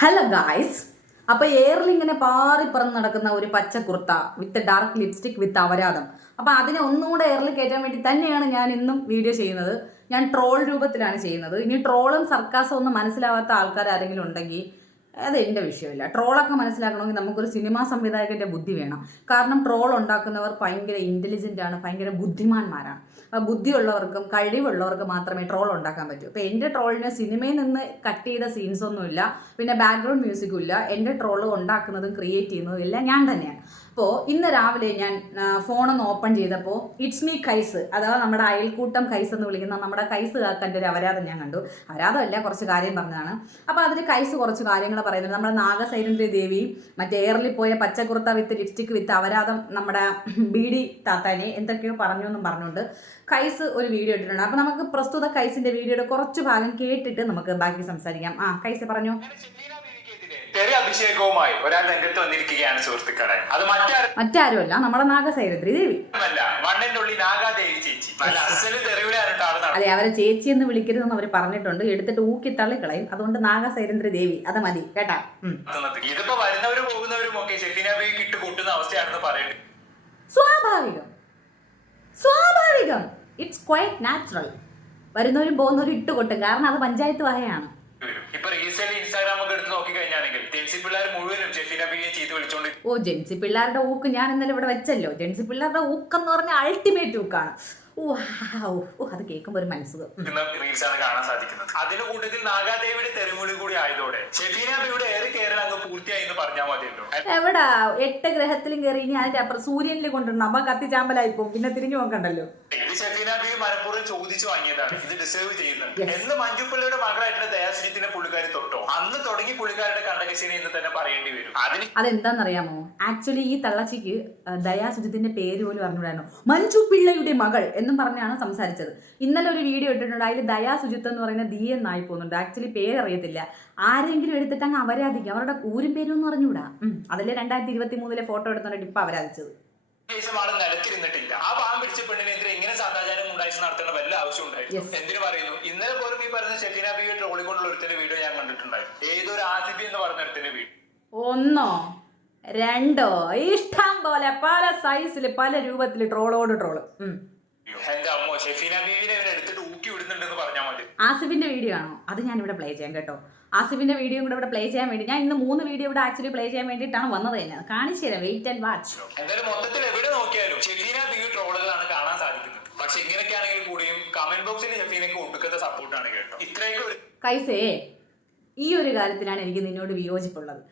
Hello guys. അപ്പോൾ എയറിൽ ഇങ്ങനെ പാറിപ്പറന്ന് നടക്കുന്ന ഒരു പച്ച കുർത്ത വിത്ത് ഡാർക്ക് ലിപ്സ്റ്റിക് വിത്ത് അവരാധം. അപ്പോൾ അതിനെ ഒന്നുകൂടെ എയറിൽ കയറ്റാൻ വേണ്ടി തന്നെയാണ് ഞാൻ ഇന്നും വീഡിയോ ചെയ്യുന്നത്. ഞാൻ ട്രോൾ രൂപത്തിലാണ് ചെയ്യുന്നത്. ഇനി ട്രോളും സർക്കാസും ഒന്നും മനസ്സിലാവാത്ത ആൾക്കാർ ആരെങ്കിലും ഉണ്ടെങ്കിൽ അത് എൻ്റെ വിഷയമില്ല. ട്രോളൊക്കെ മനസ്സിലാക്കണമെങ്കിൽ നമുക്കൊരു സിനിമാ സംവിധായകൻ്റെ ബുദ്ധി വേണം. കാരണം ട്രോൾ ഉണ്ടാക്കുന്നവർ ഭയങ്കര ഇൻ്റലിജൻ്റ് ആണ്, ഭയങ്കര ബുദ്ധിമാന്മാരാണ്. ബുദ്ധിയുള്ളവർക്കും കഴിവുള്ളവർക്കും മാത്രമേ ട്രോൾ ഉണ്ടാക്കാൻ പറ്റൂ. ഇപ്പോൾ എൻ്റെ ട്രോളിന് സിനിമയിൽ നിന്ന് കട്ട് ചെയ്ത സീൻസൊന്നുമില്ല, പിന്നെ ബാക്ക്ഗ്രൗണ്ട് മ്യൂസിക്കും ഇല്ല. എൻ്റെ ട്രോള് ഉണ്ടാക്കുന്നതും ക്രിയേറ്റ് ചെയ്യുന്നതും എല്ലാം ഞാൻ തന്നെയാണ്. അപ്പോൾ ഇന്ന് രാവിലെ ഞാൻ ഫോണൊന്ന് ഓപ്പൺ ചെയ്തപ്പോൾ ഇറ്റ്സ് മീ കൈസ്, അഥവാ നമ്മുടെ അയൽക്കൂട്ടം കൈസ് എന്ന് വിളിക്കുന്ന നമ്മുടെ കൈസ് കാക്കൻ്റെ ഒരു അവരാധം ഞാൻ കണ്ടു. അവരാധമല്ല, കുറച്ച് കാര്യം പറഞ്ഞതാണ്. അപ്പോൾ അതിൽ കൈസ് കുറച്ച് കാര്യങ്ങൾ പറയുന്നത്, നമ്മുടെ നാഗസൈരന്ദ്രി ദേവി, മറ്റേ എയറിൽ പോയ പച്ചക്കുർത്ത വിത്ത് ലിപ്സ്റ്റിക് വിത്ത് അവരാധം നമ്മുടെ ബീഡി താത്താനെ എന്തൊക്കെയോ പറഞ്ഞു എന്നും പറഞ്ഞുകൊണ്ട് കൈസ് ഒരു വീഡിയോ ഇട്ടിട്ടുണ്ട്. അപ്പോൾ നമുക്ക് പ്രസ്തുത കൈസിൻ്റെ വീഡിയോയുടെ കുറച്ച് ഭാഗം കേട്ടിട്ട് നമുക്ക് ബാക്കി സംസാരിക്കാം. കൈസ് പറഞ്ഞു. അഭിഷേകവുമായി ഒരാൾ രംഗത്ത് വന്നിരിക്കുകയാണ് സുഹൃത്തുക്കളെ. അത് മറ്റാരുമല്ല, നമ്മുടെ നാഗസൈരന്ദ്രി ദേവി. മണ്ണിനുള്ളിൽ നാഗാദേവി ചേച്ചി. അതെ, അവരെ ചേച്ചി എന്ന് വിളിക്കരുതെന്ന് അവർ പറഞ്ഞിട്ടുണ്ട്. എടുത്തിട്ട് ഊക്കി തള്ളിക്കളയും. അതുകൊണ്ട് നാഗസൈരന്ദ്രി ദേവി അത് മതി കേട്ടാ. ഇതിപ്പോ വരുന്നവരും പോകുന്നവരും ഒക്കെ ഷെഫീന ബീവിക്ക് ഇട്ട് കൂട്ടുന്ന അവസ്ഥയാണെന്ന് പറയുന്നത് സ്വാഭാവികം. It's quite natural. വരുന്നവരും പോകുന്നവരും ഇട്ടുകൊട്ടും. കാരണം അത് പഞ്ചായത്ത് വകയാണ്. ഇപ്പൊ റീസെന്റ് ഇൻസ്റ്റാഗ്രാം ഒക്കെ എടുത്ത് നോക്കി കഴിഞ്ഞാണെങ്കിൽ ജെൻസി പിള്ളേർ മുഴുവനും ഷെഫീന ബീവിയെ ചീത്ത വിളിച്ചോണ്ട്. ജെൻസി പിള്ളേരുടെ ഊക്ക് ഞാൻ ഇന്നലെ ഇവിടെ വെച്ചല്ലോ. ജെൻസി പിള്ളേരുടെ ഊക്കെന്ന് പറഞ്ഞാൽ അൾട്ടിമേറ്റ് ഊക്കാണ്. അത് കേൾക്കുമ്പോൾ ഒരു മനസ്സുഖം. റീൽസാണ് കാണാൻ സാധിക്കുന്നത്. അതിന്റെ കൂട്ടത്തിൽ നാഗാദേവിയുടെ തെരുമുടി കൂടി ആയതോടെ ഷെഫീന ബീവിയുടെ ഏറെ കയറാൻ അങ്ങ് പൂർത്തിയായി എന്ന് പറഞ്ഞാൽ മതിയല്ലോ. എവിടാ 8 ഗ്രഹത്തിലും കയറി ഇനി അതിന്റെ അപ്പുറം സൂര്യനിൽ കൊണ്ടുവരണം. അപ്പൊ കത്തിച്ചാമ്പലായി പോകും, പിന്നെ തിരിഞ്ഞു നോക്കണ്ടല്ലോ. ഇത് ഷെഫീന ബീവി മനഃപൂർവ്വം ചോദിച്ചു വാങ്ങിയതാണ്. ഇത് ഡിസേർവ് ചെയ്യുന്നുണ്ട് എന്ന് മഞ്ജുപിള്ളയുടെ മകളായിട്ടുള്ള ദയാസുജിത്തിന്റെ പുള്ളിക്കാരി തൊട്ടോ അന്ന് തുടങ്ങി പുള്ളിക്കാരുടെ കണ്ടകശീനെ എന്ന് തന്നെ പറയേണ്ടി വരും. അതെന്താണെന്നറിയാമോ? ആക്ച്വലി ഈ തള്ളച്ചിക്ക് ദയാസുജിത്തിന്റെ പേര് പോലും അറിഞ്ഞൂടായിരുന്നു. മഞ്ജു പിള്ളയുടെ മകൾ എന്നും പറഞ്ഞാണ് സംസാരിച്ചത്. ഇന്നലെ ഒരു വീഡിയോ ഇട്ടിട്ടുണ്ട്. അതിൽ ദയാ സുജിത്ത് എന്ന് പറയുന്ന ദീ എന്നായി പോകുന്നുണ്ട്. ആക്ച്വലി പേരറിയത്തില്ല. ആരെങ്കിലും എടുത്തിട്ട് അങ്ങ് അവരാധിക്കും. അവരുടെ ഊരും പേരൊന്നും അറിഞ്ഞൂടാ. അതിലെ 2023 ഫോട്ടോ എടുത്തോണ്ട് ഇപ്പൊ അവരാധിച്ചത്. നിലത്തിരുന്നിട്ടില്ല. ആ പാവം പിടിച്ച പെണ്ണിനെതിരെ ഇങ്ങനെ സദാചാരം ഉണ്ടായിട്ട് നടത്തേണ്ട വല്ല ആവശ്യം ഉണ്ടായിരുന്നു. എന്തിനു പറയുന്നു? ഇന്നലെ പോലും ഈ പറയുന്ന ഷെഫീന ബീവി ട്രോളിക്കൊണ്ടുള്ള ഒരുത്തിന്റെ വീഡിയോ ഞാൻ കണ്ടിട്ടുണ്ടായിരുന്നു. ഏതൊരു ആസിഫി എന്ന് പറഞ്ഞ ഒരുത്തിന്റെ വീഡിയോ. 1 2 ഇഷ്ടം പോലെ പല സൈസില് പല രൂപത്തില് ട്രോളോട് ട്രോള്. ആസിഫിന്റെ വീഡിയോ ആണോ? അത് ഞാൻ ഇവിടെ പ്ലേ ചെയ്യാം കേട്ടോ. ആസിഫിന്റെ വീഡിയോ കൂടെ ഇവിടെ പ്ലേ ചെയ്യാൻ വേണ്ടി ഞാൻ ഇന്ന് 3 വീഡിയോ ഇവിടെ ആക്ച്വലി പ്ലേ ചെയ്യാൻ വേണ്ടിയിട്ടാണ് വന്നത് തന്നെ. കാണിച്ചു തരാം, വെയിറ്റ് ആൻഡ് വാച്ച്. എന്തായാലും മൊത്തത്തിൽ എവിടെ നോക്കിയാലും ഷെഫീന ബീവി ട്രോളുകളാണ് കാണാൻ സാധിക്കുന്നത്. പക്ഷെ ഇങ്ങനെയൊക്കെയാണെങ്കിൽ കൂടിയും കമന്റ് ബോക്സിൽ ഷെഫീനക്ക് ഒടുക്കത്തെ സപ്പോർട്ടാണ് കേട്ടോ. ഇത്രയൊക്കെ കൈസേ, ഈ ഒരു കാര്യത്തിലാണ് എനിക്ക് നിന്നോട് വിയോജിപ്പുള്ളത്.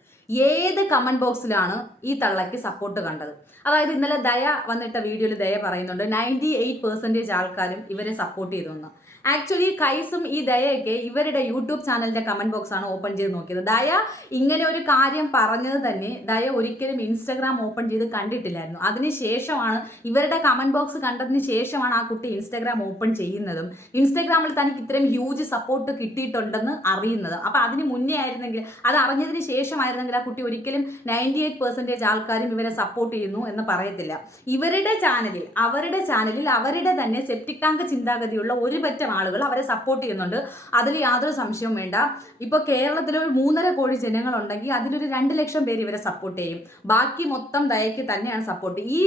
ഏത് കമന്റ് ബോക്സിലാണ് ഈ തള്ളയ്ക്ക് സപ്പോർട്ട് കണ്ടത്? അതായത് ഇന്നലെ ദയ വന്നിട്ട വീഡിയോയിൽ ദയ പറയുന്നുണ്ട് 98% ആൾക്കാരും ഇവരെ സപ്പോർട്ട് ചെയ്തു. ആക്ച്വലി കൈസും ഈ ദയൊക്കെ ഇവരുടെ യൂട്യൂബ് ചാനലിന്റെ കമന്റ് ബോക്സ് ആണ് ഓപ്പൺ ചെയ്ത് നോക്കിയത്. ദയ ഇങ്ങനെ ഒരു കാര്യം പറഞ്ഞത് തന്നെ ദയ ഒരിക്കലും ഇൻസ്റ്റാഗ്രാം ഓപ്പൺ ചെയ്ത് കണ്ടിട്ടില്ലായിരുന്നു. അതിനുശേഷമാണ് ഇവരുടെ കമന്റ് ബോക്സ് കണ്ടതിന് ശേഷമാണ് ആ കുട്ടി ഇൻസ്റ്റാഗ്രാം ഓപ്പൺ ചെയ്യുന്നതും ഇൻസ്റ്റാഗ്രാമിൽ തനിക്ക് ഇത്രയും ഹ്യൂജ് സപ്പോർട്ട് കിട്ടിയിട്ടുണ്ടെന്ന് അറിയുന്നത്. അപ്പൊ അതിന് മുന്നേ ആയിരുന്നെങ്കിൽ, അത് അറിഞ്ഞതിന് ശേഷമായിരുന്നെങ്കിൽ ആ കുട്ടി ഒരിക്കലും 98% ആൾക്കാരും ഇവരെ സപ്പോർട്ട് ചെയ്യുന്നു എന്ന് പറയത്തില്ല. ഇവരുടെ ചാനലിൽ അവരുടെ തന്നെ സെപ്റ്റിക് ടാങ്ക് ചിന്താഗതിയുള്ള ഒരു പറ്റം ആളുകൾ അവരെ സപ്പോർട്ട് ചെയ്യുന്നുണ്ട്. അതിൽ യാതൊരു സംശയവും വേണ്ട. ഇപ്പോൾ കേരളത്തിൽ ഒരു 3.5 കോടി ജനങ്ങളുണ്ടെങ്കിൽ അതിലൊരു 2 ലക്ഷം പേര് ഇവരെ സപ്പോർട്ട് ചെയ്യും. ബാക്കി മൊത്തം ദയക്ക് തന്നെയാണ് സപ്പോർട്ട്. ഈ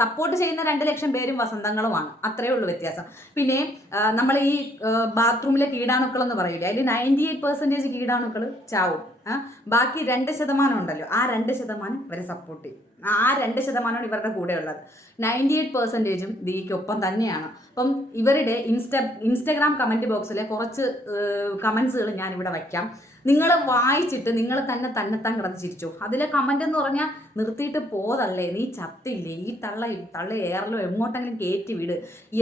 സപ്പോർട്ട് ചെയ്യുന്ന 2 ലക്ഷം പേരും വസന്തങ്ങളുമാണ്. അത്രയേ ഉള്ളൂ വ്യത്യാസം. പിന്നെ നമ്മൾ ഈ ബാത്റൂമിലെ കീടാണുക്കൾ എന്ന് പറയില്ലേ, അതിൽ 98% കീടാണുക്കൾ ചാവും. ബാക്കി 2% ഉണ്ടല്ലോ, ആ 2% ഇവരെ സപ്പോർട്ട് ചെയ്യും. ആ 2% ഇവരുടെ കൂടെ ഉള്ളത്. 98%ഉം ദീക്കൊപ്പം തന്നെയാണ്. അപ്പം ഇവരുടെ ഇൻസ്റ്റാഗ്രാം കമൻറ്റ് ബോക്സിലെ കുറച്ച് കമൻസുകൾ ഞാനിവിടെ വയ്ക്കാം. നിങ്ങൾ വായിച്ചിട്ട് നിങ്ങൾ തന്നെത്താൻ കിടന്ന് ചിരിച്ചു. അതിലെ കമൻ്റ് എന്ന് പറഞ്ഞാൽ നിർത്തിയിട്ട് പോതല്ലേ, നീ ചത്തില്ലേ, ഈ തള്ള എയറിലോ എങ്ങോട്ടെങ്കിലും കയറ്റി വിട്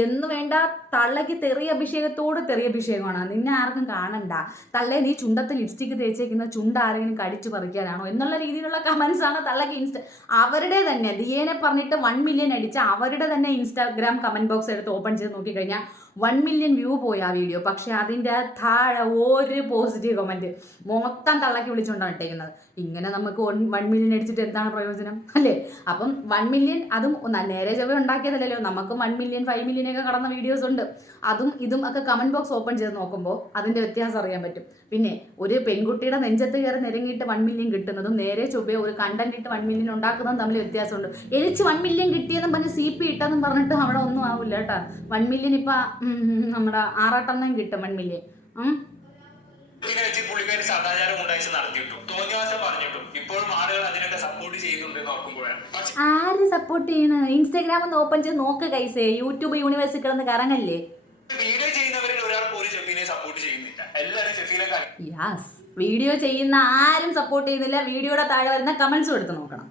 എന്ന് വേണ്ട. തള്ളയ്ക്ക് തെറിയഭിഷേകത്തോട് തെറിയഭിഷേകമാണ്. നിന്നെ ആർക്കും കാണണ്ട. തള്ളേ, നീ ചുണ്ടത്ത് ലിപ്സ്റ്റിക്ക് തേച്ചേക്കുന്ന ചുണ്ട് ആരെങ്കിലും കടിച്ചു പറിക്കാനാണോ എന്നുള്ള രീതിയിലുള്ള കമൻസാണ് തള്ളയ്ക്ക് അവരുടെ തന്നെ ദിയേനെ പറഞ്ഞിട്ട് 1 മില്യൺ അടിച്ച അവരുടെ തന്നെ ഇൻസ്റ്റാഗ്രാം കമൻറ്റ് ബോക്സ് എടുത്ത് ഓപ്പൺ ചെയ്ത് നോക്കിക്കഴിഞ്ഞാൽ 1 മില്യൺ വ്യൂ പോയി ആ വീഡിയോ. പക്ഷെ അതിൻ്റെ താഴെ ഒരു പോസിറ്റീവ് കമൻറ്റ് മൊത്തം തള്ളക്കി വിളിച്ചുകൊണ്ടാണ് ഇട്ടേക്കുന്നത്. ഇങ്ങനെ നമുക്ക് 1 മില്യൺ അടിച്ചിട്ട് എന്താണ് പ്രയോജനം അല്ലേ? അപ്പം 1 മില്യൺ അതും നേരെ ചൊവ്വ ഉണ്ടാക്കിയതല്ലല്ലോ. നമുക്ക് 1 മില്യൺ 5 മില്യൺ ഒക്കെ കടന്ന വീഡിയോസ് ഉണ്ട്. അതും ഇതും ഒക്കെ കമൻറ്റ് ബോക്സ് ഓപ്പൺ ചെയ്ത് നോക്കുമ്പോൾ അതിൻ്റെ വ്യത്യാസം അറിയാൻ പറ്റും. പിന്നെ ഒരു പെൺകുട്ടിയുടെ നെഞ്ചത്ത് കയറി നിരങ്ങിയിട്ട് 1 മില്യൺ കിട്ടുന്നതും നേരെ ചൊവ്വേ ഒരു കണ്ടന്റ് ഇട്ട് 1 മില്യൺ ഉണ്ടാക്കുന്നതും തമ്മിൽ വ്യത്യാസമുണ്ട്. എനിക്ക് 1 മില്യൺ കിട്ടിയെന്നും പറഞ്ഞ് CP ഇട്ടെന്നും പറഞ്ഞിട്ട് അവിടെ ഒന്നും ആവില്ല കേട്ടോ. 1 മില്യൺ ഇപ്പം നമ്മുടെ ആറാട്ടെണ്ണം കിട്ടും 1 മില്യൺ. പുള്ളിക്കാരി സദാചാരം ഉണ്ടായി നടത്തിയിട്ടു തോന്നിയാസം പറഞ്ഞിട്ടും ഇപ്പോഴും ആളുകൾ അതിനൊക്കെ സപ്പോർട്ട് ചെയ്യുന്നുണ്ടെന്ന് ഓർക്കുമ്പോഴാണ്. ആര് സപ്പോർട്ട് ചെയ്യണ? ഇൻസ്റ്റാഗ്രാം ഒന്ന് ഓപ്പൺ ചെയ്ത് നോക്ക് കൈസേ. യൂട്യൂബ് യൂണിവേഴ്സിൽ കിടന്ന് കറങ്ങല്ലേ. വീഡിയോ ചെയ്യുന്നവരിൽ ഒരാൾ പോലും ഷെഫീനെ സപ്പോർട്ട് ചെയ്യുന്നില്ല. എല്ലാവരും ഷെഫീനെ യാസ്, വീഡിയോ ചെയ്യുന്ന ആരും സപ്പോർട്ട് ചെയ്യുന്നില്ല. വീഡിയോയുടെ താഴെ വരുന്ന കമന്റ്സും എടുത്ത് നോക്കണം.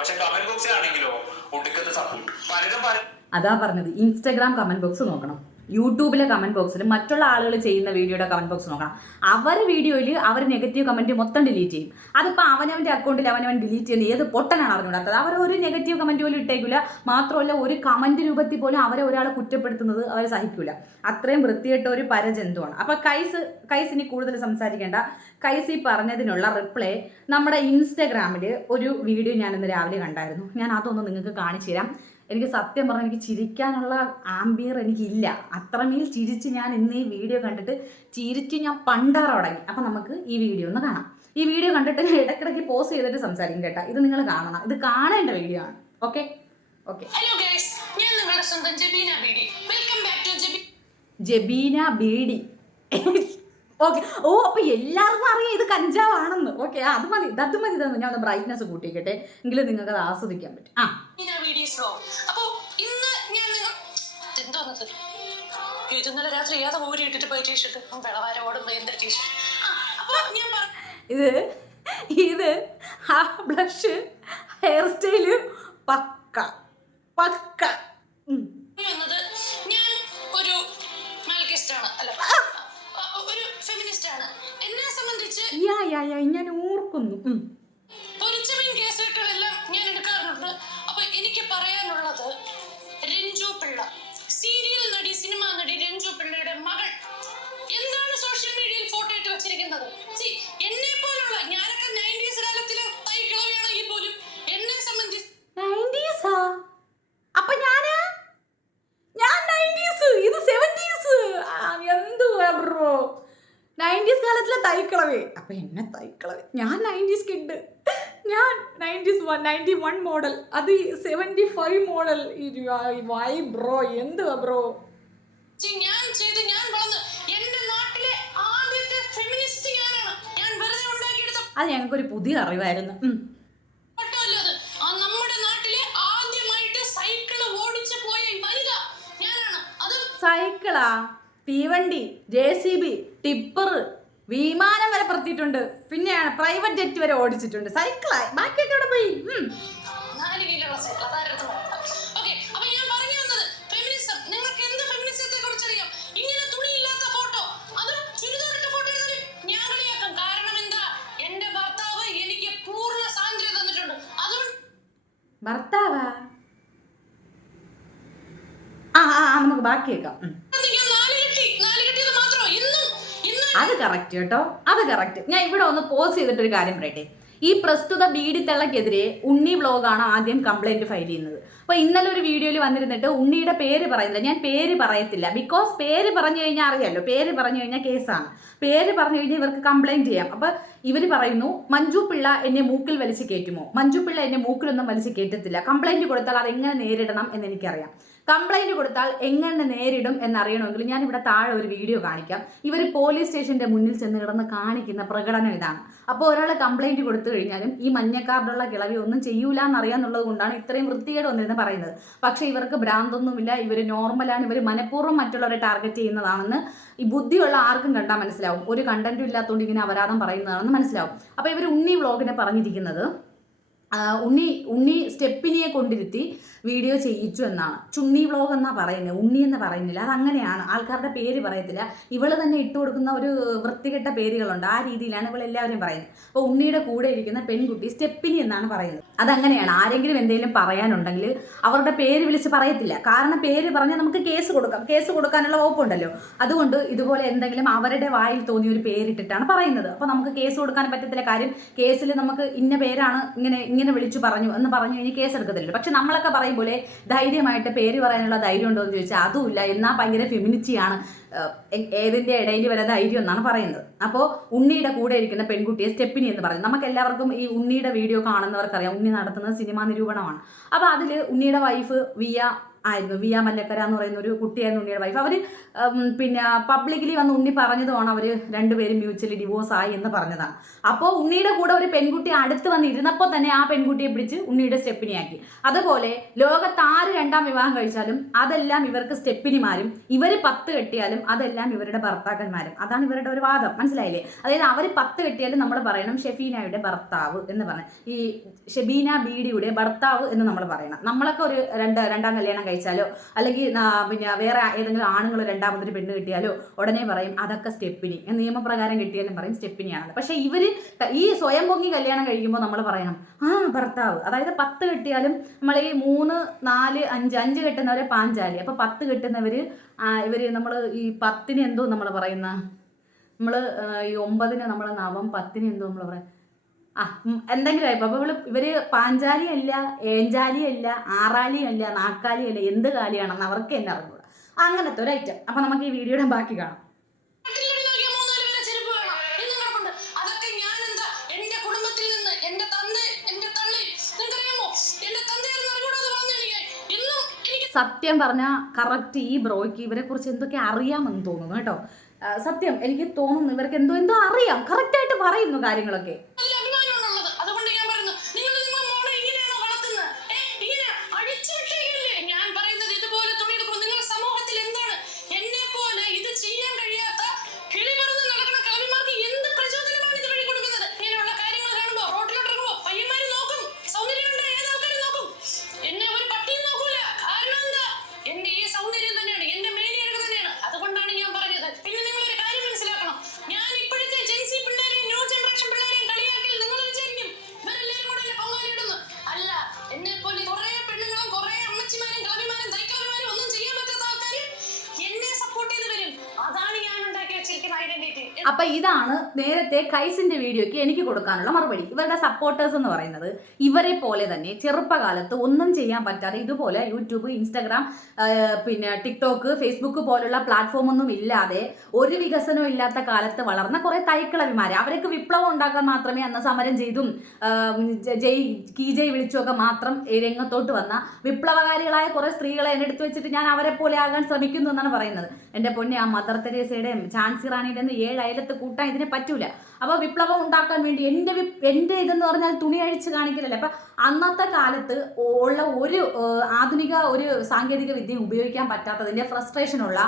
പക്ഷെ കമന്റ് ബോക്സിലാണെങ്കിലോ ഒടുക്കത്തെ സപ്പോർട്ട് പലരും അതാ പറഞ്ഞത്, ഇൻസ്റ്റാഗ്രാം കമന്റ് ബോക്സ് നോക്കണം, യൂട്യൂബിലെ കമന്റ് ബോക്സിൽ മറ്റുള്ള ആളുകൾ ചെയ്യുന്ന വീഡിയോയുടെ കമന്റ് ബോക്സ് നോക്കണം. അവരുടെ വീഡിയോയിൽ അവർ നെഗറ്റീവ് കമന്റ് മൊത്തം ഡിലീറ്റ് ചെയ്യും. അതിപ്പോൾ അവനവൻ്റെ അക്കൗണ്ടിൽ അവനവൻ ഡിലീറ്റ് ചെയ്യുന്ന ഏത് പൊട്ടനാണ് അറിഞ്ഞൂടാത്തത്. അവർ ഒരു നെഗറ്റീവ് കമന്റ് പോലും ഇട്ടേക്കില്ല. മാത്രമല്ല ഒരു കമന്റ് രൂപത്തിൽ പോലും അവരെ ഒരാളെ കുറ്റപ്പെടുത്തുന്നത് അവർ സഹിക്കില്ല. അത്രയും വൃത്തിയായിട്ട ഒരു പരജന്തുവാണ്. അപ്പോൾ കൈസ് ഇനി കൂടുതൽ സംസാരിക്കേണ്ട. കൈസ് ഈ പറഞ്ഞതിനുള്ള റിപ്ലൈ നമ്മുടെ ഇൻസ്റ്റാഗ്രാമിൽ ഒരു വീഡിയോ ഞാൻ ഇന്ന് രാവിലെ കണ്ടായിരുന്നു. ഞാൻ അതൊന്ന് നിങ്ങൾക്ക് കാണിച്ചു തരാം. എനിക്ക് സത്യം പറഞ്ഞാൽ എനിക്ക് ചിരിക്കാനുള്ള ആംബിയർ എനിക്കില്ല. അത്രമേൽ ചിരിച്ച് ഞാൻ ഇന്ന് ഈ വീഡിയോ കണ്ടിട്ട് ചിരിച്ച് ഞാൻ പണ്ടാറ തുടങ്ങി. അപ്പം നമുക്ക് ഈ വീഡിയോ ഒന്ന് കാണാം. ഈ വീഡിയോ കണ്ടിട്ട് ഞാൻ ഇടയ്ക്കിടയ്ക്ക് പോസ് ചെയ്തിട്ട് സംസാരിക്കും കേട്ടോ. ഇത് നിങ്ങൾ കാണണം, ഇത് കാണേണ്ട വീഡിയോ ആണ്. Okay okay. ഹലോ ഗൈസ്, ഞാൻ നിങ്ങളുടെ സ്വന്തം ജബീന ബീഡി. വെൽക്കം ബാക്ക് ടു ജബീന ബീഡി. ഓക്കെ. ഓ, അപ്പോൾ എല്ലാവർക്കും അറിയാം ഇത് കഞ്ചാവാണെന്ന്. ഓക്കെ, അത് മതി. ഞാൻ ഒന്ന് ബ്രൈറ്റ്നെസ് കൂട്ടിക്കട്ടെ, എങ്കിലും നിങ്ങൾക്ക് അത് ആസ്വദിക്കാൻ പറ്റും. അപ്പോൾ ഇന്ന് ഞാൻ ഇന്നലെ രാത്രി ഏതാ ഊരി ഇട്ടിട്ട് പോയി ടീഷർട്ട് വെളവാരം ഓടുമ്പോൾ എന്തൊരു ടീഷർട്ട്. അപ്പോൾ ഞാൻ ഇത് ആ ബ്ലഷ് ഹെയർ സ്റ്റൈല് പക്ക എന്നത് ഞാൻ ഒരു മാൽക്കിസ്റ്റാണ്, അല്ല ഒരു ഫെമിനിസ്റ്റ് ആണ്. എന്നെ സംബന്ധിച്ച് ഞാൻ ഓർക്കുന്നു. പൊരിച്ചമീൻ കേസുകളെല്ലാം ഞാൻ എടുക്കാറുണ്ട്. അപ്പൊ എനിക്ക് പറയാനുള്ളത്, രഞ്ജു പിള്ള, സീരിയൽ നടി, സിനിമാ നടി രഞ്ജു പിള്ളയുടെ മകൾ എന്താണ് സോഷ്യൽ മീഡിയയിൽ ഫോട്ടോ ഇട്ട് വെച്ചിരിക്കുന്നത്? എന്നെ പോലുള്ള, ഞാനൊക്കെ 90s കാലത്തിലെ തൈക്കിളവിയാണെങ്കിൽ പോലും എന്നെ സംബന്ധിച്ച് 90s അപ്പൊ ഞാൻ 90s, ഇത് 70s. എന്തുവാ ബ്രോ, 90s കാലത്തിലെ തൈക്കിളവേ. അപ്പൊ എന്നെ തൈക്കിളവേ, ഞാൻ 90s കിഡ്. ഞാൻ 91 മോഡൽ, അത് 75 മോഡൽ. വൈ ബ്രോ, എന്തുവാ ബ്രോ? ഞാൻ വളർന്ന് എന്റെ നാട്ടിലെ ആദ്യത്തെ ഫെമിനിസ്റ്റ് ഞാനാണ്. ഞാൻ വെറുതെ ഉണ്ടാക്കിയെടുത്ത അത് ഞങ്ങൾക്കൊരു പുതിയ അറിവായിരുന്നു. നമ്മുടെ നാട്ടിലെ ആദ്യമായിട്ട് സൈക്കിൾ ഓടിച്ചു പോയ വനിത ഞാനാണ്. അത് സൈക്കിളാ, തീവണ്ടി, JCB, ടിപ്പർ, വിമാനം വരെ പറത്തിയിട്ടുണ്ട്. പിന്നെ പ്രൈവറ്റ് ജെറ്റ് വരെ ഓടിച്ചിട്ടുണ്ട്. സൈക്കിളായി, ബാക്കിയൊക്കെ അവിടെ പോയി. 4 വീലുള്ള സൈക്കിൾ അതായിരുന്നു. ഓക്കെ, അപ്പൊ ഞാൻ പറഞ്ഞു വന്നത് ഫെമിനിസം. നിങ്ങൾക്ക് എന്ത് ഫെമിനിസത്തെ കുറിച്ച് അറിയാം? ഇങ്ങനെ തുണിയില്ലാത്ത ഫോട്ടോ, അത് ചുരിദാറിട്ട ഫോട്ടോ എടുത്താലും ഞാൻ കളിയാക്കും. കാരണം എന്താ, എന്റെ ഭർത്താവ് എനിക്ക് പൂർണ്ണ സ്വാതന്ത്ര്യം തന്നിട്ടുണ്ട്. അതുകൊണ്ട് ഭർത്താവാ? നമുക്ക് ബാക്കി വെക്കാം. അത് കറക്റ്റ് കേട്ടോ, അത് കറക്റ്റ്. ഞാൻ ഇവിടെ ഒന്ന് പോസ് ചെയ്തിട്ടൊരു കാര്യം പറയട്ടെ. ഈ പ്രസ്തുത ബീഡിത്തള്ളക്കെതിരെ ഉണ്ണി വ്ലോഗാണ് ആദ്യം കംപ്ലൈന്റ് ഫയൽ ചെയ്യുന്നത്. അപ്പോൾ ഇന്നലെ ഒരു വീഡിയോയിൽ വന്നിരുന്നിട്ട് ഉണ്ണിയുടെ പേര് പറയുന്നില്ല. ഞാൻ പേര് പറയത്തില്ല, ബിക്കോസ് പേര് പറഞ്ഞു കഴിഞ്ഞാൽ അറിയാമല്ലോ, പേര് പറഞ്ഞു കഴിഞ്ഞാൽ കേസാണ്. പേര് പറഞ്ഞു കഴിഞ്ഞാൽ ഇവർക്ക് കംപ്ലൈന്റ് ചെയ്യാം. അപ്പോൾ ഇവർ പറയുന്നു, മഞ്ജു പിള്ള എന്നെ മൂക്കിൽ വലിച്ച് കയറ്റുമോ? മഞ്ജു പിള്ള എന്നെ മൂക്കിലൊന്നും വലിച്ച് കയറ്റത്തില്ല. കംപ്ലൈന്റ് കൊടുത്താൽ അത് എങ്ങനെ നേരിടണം എന്ന് എനിക്കറിയാം. കംപ്ലൈന്റ് കൊടുത്താൽ എങ്ങനെ നേരിടും എന്നറിയണമെങ്കിൽ ഞാൻ ഇവിടെ താഴെ ഒരു വീഡിയോ കാണിക്കാം. ഇവർ പോലീസ് സ്റ്റേഷന്റെ മുന്നിൽ ചെന്ന് കിടന്ന് കാണിക്കുന്ന പ്രകടനം ഇതാണ്. അപ്പോൾ ഒരാൾ കംപ്ലൈന്റ് കൊടുത്തു കഴിഞ്ഞാലും ഈ മഞ്ഞക്കാർഡുള്ള കിളവി ഒന്നും ചെയ്യൂല എന്നറിയാന്നുള്ളത് കൊണ്ടാണ് ഇത്രയും വൃത്തികേട് വന്നിരുന്ന് പറയുന്നത്. പക്ഷേ ഇവർക്ക് ഭ്രാന്തൊന്നുമില്ല, ഇവർ നോർമലാണ്, ഇവർ മനഃപൂർവ്വം മറ്റുള്ളവരെ ടാർഗറ്റ് ചെയ്യുന്നതാണെന്ന് ഈ ബുദ്ധിയുള്ള ആർക്കും കണ്ടാൽ മനസ്സിലാവും. ഒരു കണ്ടന്റും ഇല്ലാത്തതുകൊണ്ട് ഇങ്ങനെ അപരാധം പറയുന്നതാണെന്ന് മനസ്സിലാവും. അപ്പോൾ ഇവർ ഉണ്ണി വ്ലോഗിനെ പറഞ്ഞിരിക്കുന്നത്, ഉണ്ണി സ്റ്റെപ്പിനിയെ കൊണ്ടിരുത്തി വീഡിയോ ചെയ്യിച്ചു എന്നാണ്. ചുണ്ണി വ്ലോഗ് എന്നാ പറയുന്നത്, ഉണ്ണി എന്ന് പറയുന്നില്ല. അതങ്ങനെയാണ്, ആൾക്കാരുടെ പേര് പറയത്തില്ല. ഇവള് തന്നെ ഇട്ട് കൊടുക്കുന്ന ഒരു വൃത്തികെട്ട പേരുകളുണ്ട്, ആ രീതിയിലാണ് ഇവളെല്ലാവരും പറയുന്നത്. അപ്പോൾ ഉണ്ണിയുടെ കൂടെ ഇരിക്കുന്ന പെൺകുട്ടി സ്റ്റെപ്പിനി എന്നാണ് പറയുന്നത്. അതങ്ങനെയാണ്. ആരെങ്കിലും എന്തെങ്കിലും പറയാനുണ്ടെങ്കിൽ അവരുടെ പേര് വിളിച്ച് പറയത്തില്ല. കാരണം പേര് പറഞ്ഞാൽ നമുക്ക് കേസ് കൊടുക്കാം, കേസ് കൊടുക്കാനുള്ള വകുപ്പുണ്ടല്ലോ. അതുകൊണ്ട് ഇതുപോലെ എന്തെങ്കിലും അവരുടെ വായിൽ തോന്നിയ ഒരു പേരിട്ടിട്ടാണ് പറയുന്നത്. അപ്പോൾ നമുക്ക് കേസ് കൊടുക്കാൻ പറ്റത്തില്ല. കാര്യം കേസിൽ നമുക്ക് ഇന്ന പേരാണ്, ഇങ്ങനെ ഇങ്ങനെ വിളിച്ചു പറഞ്ഞു എന്ന് പറഞ്ഞു ഇനി കേസ് എടുക്കത്തില്ല. പക്ഷെ നമ്മളൊക്കെ പറയും പോലെ ധൈര്യമായിട്ട് പേര് പറയാനുള്ള ധൈര്യം ഉണ്ടോ എന്ന് ചോദിച്ചാൽ അതുമില്ല. എന്നാൽ ഭയങ്കര ഫെമിനിറ്റിയാണ്, ഏതിൻ്റെ ഇടയിൽ വരെ ധൈര്യം എന്നാണ് പറയുന്നത്. അപ്പോൾ ഉണ്ണിയുടെ കൂടെ ഇരിക്കുന്ന പെൺകുട്ടിയെ സ്റ്റെപ്പിനി എന്ന് പറയും. നമുക്ക് എല്ലാവർക്കും ഈ ഉണ്ണിയുടെ വീഡിയോ കാണുന്നവർക്കറിയാം, ഉണ്ണി നടത്തുന്നത് സിനിമാ നിരൂപണമാണ്. അപ്പോൾ അതിൽ ഉണ്ണിയുടെ വൈഫ് വിയ മല്ലക്കര എന്ന് പറയുന്ന ഒരു കുട്ടിയായിരുന്നു ഉണ്ണിയുടെ വൈഫ്. അവർ പിന്നെ പബ്ലിക്കലി വന്ന് ഉണ്ണി പറഞ്ഞതുമാണ് അവർ രണ്ടുപേരും മ്യൂച്വലി ഡിവോഴ്സ് ആയി എന്ന് പറഞ്ഞതാണ്. അപ്പോൾ ഉണ്ണിയുടെ കൂടെ ഒരു പെൺകുട്ടി അടുത്ത് വന്ന് ഇരുന്നപ്പോൾ തന്നെ ആ പെൺകുട്ടിയെ പിടിച്ച് ഉണ്ണിയുടെ സ്റ്റെപ്പിനിയാക്കി. അതുപോലെ ലോകത്ത് ആര് രണ്ടാം വിവാഹം കഴിച്ചാലും അതെല്ലാം ഇവർക്ക് സ്റ്റെപ്പിനിമാരും, ഇവർ 10 കെട്ടിയാലും അതെല്ലാം ഇവരുടെ ഭർത്താക്കന്മാരും. അതാണ് ഇവരുടെ ഒരു വാദം, മനസ്സിലായില്ലേ? അതായത് അവർ 10 കെട്ടിയാലും നമ്മൾ പറയണം ഷെഫീനയുടെ ഭർത്താവ് എന്ന് പറയണം, ഈ ഷെബീന ബീഡിയുടെ ഭർത്താവ് എന്ന് നമ്മൾ പറയണം. നമ്മളൊക്കെ ഒരു രണ്ടാം കല്യാണം കഴിച്ചാലോ അല്ലെങ്കിൽ പിന്നെ വേറെ ഏതെങ്കിലും ആണുങ്ങൾ രണ്ടാമതൊരു പെണ്ണ് കിട്ടിയാലോ ഉടനെ പറയും അതൊക്കെ സ്റ്റെപ്പിനി, നിയമപ്രകാരം കിട്ടിയാലും പറയും സ്റ്റെപ്പിനിയാണെന്ന്. പക്ഷെ ഇവർ ഈ സ്വയം പൊങ്ങി കല്യാണം കഴിക്കുമ്പോൾ നമ്മൾ പറയണം ഭർത്താവ്. അതായത് 10 കെട്ടിയാലും നമ്മൾ ഈ 3, 4, 5 കെട്ടുന്നവരെ പാഞ്ചാലി. അപ്പോൾ 10 കെട്ടുന്നവർ ഇവർ നമ്മൾ ഈ 10-ന് എന്തോ നമ്മൾ പറയുന്ന, നമ്മൾ ഈ 9-ന് നമ്മൾ നവം, 10-ന് എന്തോ നമ്മൾ പറയും എന്തെങ്കിലും ആയിപ്പോൾ. അപ്പോൾ ഇവര് പാഞ്ചാലി അല്ല, ഏഞ്ചാലി അല്ല, ആറാലി അല്ല, നാക്കാലി അല്ല, എന്ത് കാലിയാണെന്ന് അവർക്ക് തന്നെ അറിഞ്ഞൂടാ. അങ്ങനത്തെ ഒരു ഐറ്റം. അപ്പൊ നമുക്ക് ഈ വീഡിയോയുടെ ബാക്കി കാണാം. സത്യം പറഞ്ഞാൽ കറക്റ്റ് ഈ ബ്രോയ്ക്ക് ഇവരെ കുറിച്ച് എന്തൊക്കെ അറിയാമെന്ന് തോന്നുന്നു കേട്ടോ. സത്യം എനിക്ക് തോന്നുന്നു ഇവർക്ക് എന്തോ അറിയാം, കറക്റ്റായിട്ട് പറയുന്നു കാര്യങ്ങളൊക്കെ. അപ്പൊ ഇതാണ് നേരത്തെ കൈസിന്റെ വീഡിയോയ്ക്ക് എനിക്ക് കൊടുക്കാനുള്ള മറുപടി. ഇവരുടെ സപ്പോർട്ടേഴ്സ് എന്ന് പറയുന്നത് ഇവരെ പോലെ തന്നെ ചെറുപ്പകാലത്ത് ഒന്നും ചെയ്യാൻ പറ്റാതെ ഇതുപോലെ യൂട്യൂബ്, ഇൻസ്റ്റാഗ്രാം, പിന്നെ ടിക്ടോക്ക്, ഫേസ്ബുക്ക് പോലുള്ള പ്ലാറ്റ്ഫോം ഒന്നും ഇല്ലാതെ ഒരു വികസനവും ഇല്ലാത്ത കാലത്ത് വളർന്ന കുറെ തൈക്കളവിമാര്. അവർക്ക് വിപ്ലവം ഉണ്ടാക്കാൻ മാത്രമേ അന്ന് സമരം ചെയ്തും ജയ് വിളിച്ചുമൊക്കെ മാത്രം രംഗത്തോട്ട് വന്ന വിപ്ലവകാരികളായ കുറെ സ്ത്രീകളെ എന്നെ എടുത്തു വെച്ചിട്ട് ഞാൻ അവരെ പോലെ ആകാൻ ശ്രമിക്കുന്നു എന്നാണ് പറയുന്നത്. എന്റെ പൊന്നെ, ആ മദർ തെരേസയുടെയും ഝാൻസി റാണിയുടെ ഒന്നും 7 അയലത്ത് കൂട്ടാൻ ഇതിനെ പറ്റൂല. അപ്പോൾ വിപ്ലവം ഉണ്ടാക്കാൻ വേണ്ടി എൻ്റെ ഇതെന്ന് പറഞ്ഞാൽ തുണി അഴിച്ച് കാണിക്കലല്ലേ. അപ്പം അന്നത്തെ കാലത്ത് ഉള്ള ഒരു ആധുനിക ഒരു സാങ്കേതിക വിദ്യ ഉപയോഗിക്കാൻ പറ്റാത്തതിൻ്റെ ഫ്രസ്ട്രേഷനുള്ള